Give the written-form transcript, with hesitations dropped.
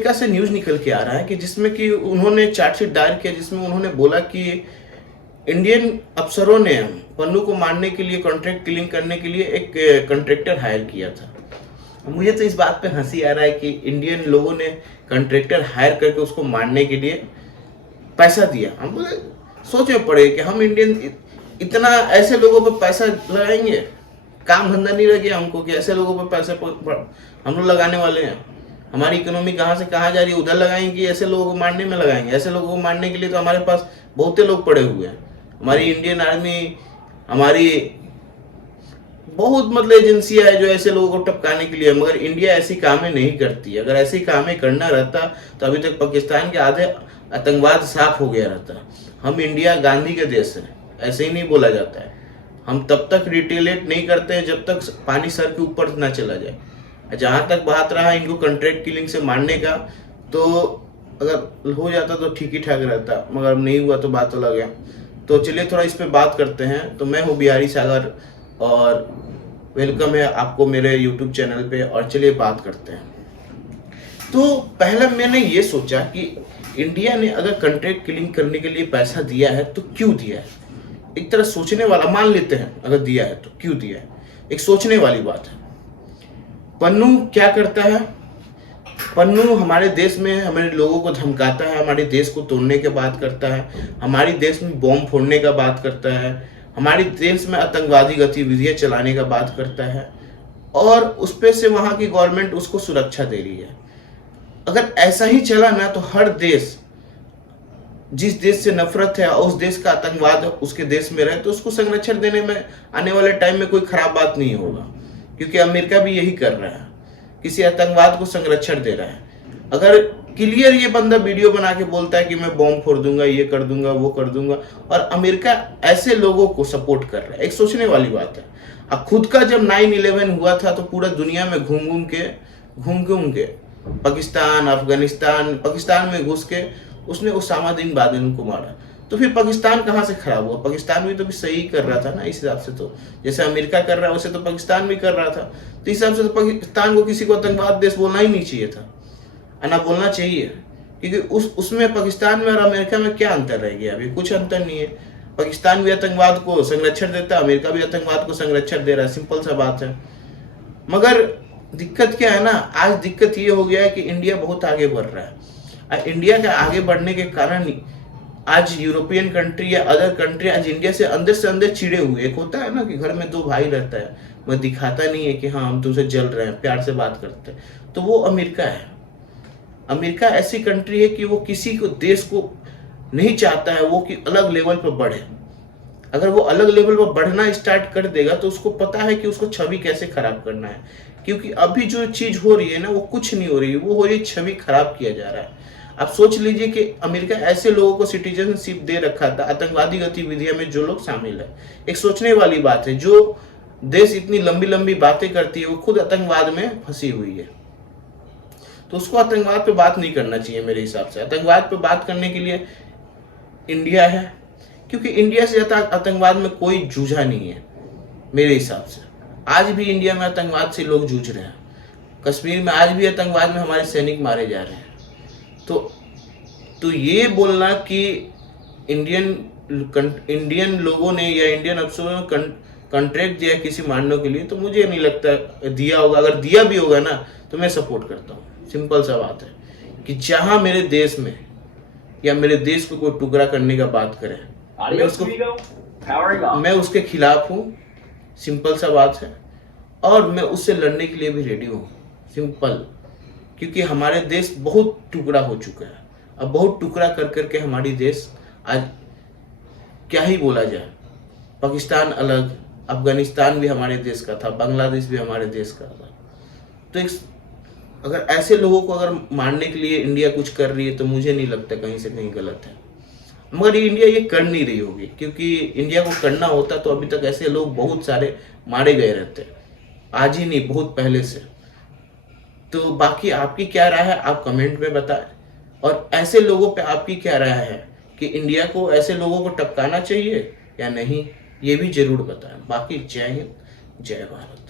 America से news निकल के आ रहा है कि जिसमें कि उन्होंने चार्जशीट दायर किया, जिसमें उन्होंने बोला कि इंडियन अफसरों ने पन्नू को मारने के लिए, कॉन्ट्रैक्ट किलिंग करने के लिए एक कॉन्ट्रैक्टर हायर किया था। मुझे तो इस बात पे हंसी आ रहा है कि इंडियन लोगों ने कॉन्ट्रैक्टर हायर करके उसको मारने के लिए पैसा दिया। हम बोले सोच में पड़े कि हम इंडियन इतना ऐसे लोगों पर पैसा लगाएंगे, काम धंधा नहीं रह गया हमको कि ऐसे लोगों पर पैसे हम लोग लगाने वाले हैं। हमारी इकोनॉमी कहाँ से कहाँ जा रही है, उधर लगाएंगे कि ऐसे लोगों को मारने में लगाएंगे। ऐसे लोगों को मारने के लिए तो हमारे पास बहुते लोग पड़े हुए हैं। हमारी इंडियन आर्मी, हमारी बहुत मतलब एजेंसियां है जो ऐसे लोगों को टपकाने के लिए, मगर इंडिया ऐसी कामें नहीं करती। अगर ऐसी कामें करना रहता तो अभी तक पाकिस्तान के आधे आतंकवाद साफ हो गया रहता। हम इंडिया गांधी के देश है, ऐसे ही नहीं बोला जाता है। हम तब तक रिटेलेट नहीं करते हैं जब तक पानी सर के ऊपर ना चला जाए। जहाँ तक बात रहा इनको कॉन्ट्रैक्ट किलिंग से मारने का, तो अगर हो जाता तो ठीक ही ठाक रहता, मगर नहीं हुआ तो बात अलग है। तो चलिए थोड़ा इस पे बात करते हैं। तो मैं हूँ बिहारी सागर और वेलकम है आपको मेरे YouTube चैनल पे, और चलिए बात करते हैं। तो पहले मैंने ये सोचा कि इंडिया ने अगर कॉन्ट्रैक्ट किलिंग करने के लिए पैसा दिया है तो क्यों दिया है। एक तरह सोचने वाला, मान लेते हैं अगर दिया है तो क्यों दिया है, एक सोचने वाली बात है। पन्नू क्या करता है? पन्नू हमारे देश में हमारे लोगों को धमकाता है, हमारे देश को तोड़ने की बात करता है, हमारे देश में बॉम्ब फोड़ने का बात करता है, हमारे देश में आतंकवादी गतिविधियां चलाने का बात करता है, और उस पे से वहां की गवर्नमेंट उसको सुरक्षा दे रही है। अगर ऐसा ही चला ना तो हर देश, जिस देश से नफरत है और उस देश का आतंकवाद उसके देश में रहे, तो उसको संरक्षण देने में आने वाले टाइम में कोई खराब बात नहीं होगा। क्योंकि अमेरिका भी यही कर रहा है, किसी आतंकवाद को संरक्षण दे रहा है। अगर क्लियर ये बंदा वीडियो बना के बोलता है कि मैं बॉम्ब फोड़ दूंगा, ये कर दूंगा, वो कर दूंगा, और अमेरिका ऐसे लोगों को सपोर्ट कर रहा है, एक सोचने वाली बात है। अब खुद का जब 9/11 हुआ था तो पूरा दुनिया में घूम घूम के पाकिस्तान, अफगानिस्तान, पाकिस्तान में घुस के उसने उसामा बिन लादेन को मारा। तो फिर पाकिस्तान कहाँ से खराब हुआ? पाकिस्तान भी तो भी सही कर रहा था ना इस हिसाब से। तो जैसे अमेरिका कर रहा है वैसे तो पाकिस्तान भी कर रहा था। तो इस हिसाब से तो पाकिस्तान को किसी को आतंकवाद देश बोलना ही नहीं चाहिए था, ना बोलना चाहिए। क्योंकि उसमें पाकिस्तान में और अमेरिका में क्या अंतर रह गया? अभी कुछ अंतर नहीं है। पाकिस्तान भी आतंकवाद को संरक्षण देता है, अमेरिका भी आतंकवाद को संरक्षण दे रहा है, सिंपल सा बात है। मगर दिक्कत क्या है ना, आज दिक्कत ये हो गया है कि इंडिया बहुत आगे बढ़ रहा है। इंडिया के आगे बढ़ने के कारण आज यूरोपियन कंट्री या अदर कंट्री आज इंडिया से अंदर चिड़े हुए। एक होता है ना कि घर में दो भाई रहता है, वह दिखाता नहीं है कि हाँ हम तुमसे जल रहे हैं, प्यार से बात करते हैं, तो वो अमेरिका है। अमेरिका ऐसी कंट्री है कि वो किसी को देश को नहीं चाहता है वो कि अलग लेवल पर बढ़े। अगर वो अलग लेवल पर बढ़ना स्टार्ट कर देगा तो उसको पता है कि उसको छवि कैसे खराब करना है। क्योंकि अभी जो चीज हो रही है ना वो कुछ नहीं हो रही है, वो हो रही है छवि खराब किया जा रहा है। आप सोच लीजिए कि अमेरिका ऐसे लोगों को सिटीजनशिप दे रखा था आतंकवादी गतिविधियों में जो लोग शामिल है। एक सोचने वाली बात है, जो देश इतनी लंबी लंबी बातें करती है वो खुद आतंकवाद में फंसी हुई है। तो उसको आतंकवाद पे बात नहीं करना चाहिए मेरे हिसाब से। आतंकवाद पे बात करने के लिए इंडिया है, क्योंकि इंडिया से ज्यादा आतंकवाद में कोई जूझा नहीं है मेरे हिसाब से। आज भी इंडिया में आतंकवाद से लोग जूझ रहे हैं। कश्मीर में आज भी आतंकवाद में हमारे सैनिक मारे जा रहे हैं। तो ये बोलना कि इंडियन लोगों ने या इंडियन अफसरों ने कॉन्ट्रैक्ट दिया किसी मारने के लिए, तो मुझे नहीं लगता दिया होगा। अगर दिया भी होगा ना तो मैं सपोर्ट करता हूँ। सिंपल सा बात है कि जहां मेरे देश में या मेरे देश को कोई टुकड़ा करने का बात करे, मैं उसके खिलाफ हूँ। सिंपल सा बात है, और मैं उससे लड़ने के लिए भी रेडी हूँ। सिंपल, क्योंकि हमारे देश बहुत टुकड़ा हो चुका है। अब बहुत टुकड़ा कर करके हमारी देश आज क्या ही बोला जाए। पाकिस्तान अलग, अफगानिस्तान भी हमारे देश का था, बांग्लादेश भी हमारे देश का था। तो अगर ऐसे लोगों को अगर मारने के लिए इंडिया कुछ कर रही है तो मुझे नहीं लगता कहीं से कहीं गलत है। मगर इंडिया ये कर नहीं रही होगी, क्योंकि इंडिया को करना होता तो अभी तक ऐसे लोग बहुत सारे मारे गए रहते, आज ही नहीं बहुत पहले से। तो बाकी आपकी क्या राय है आप कमेंट में बताएं, और ऐसे लोगों पे आपकी क्या राय है कि इंडिया को ऐसे लोगों को टपकाना चाहिए या नहीं, ये भी जरूर बताएं। बाकी जय हिंद, जय भारत।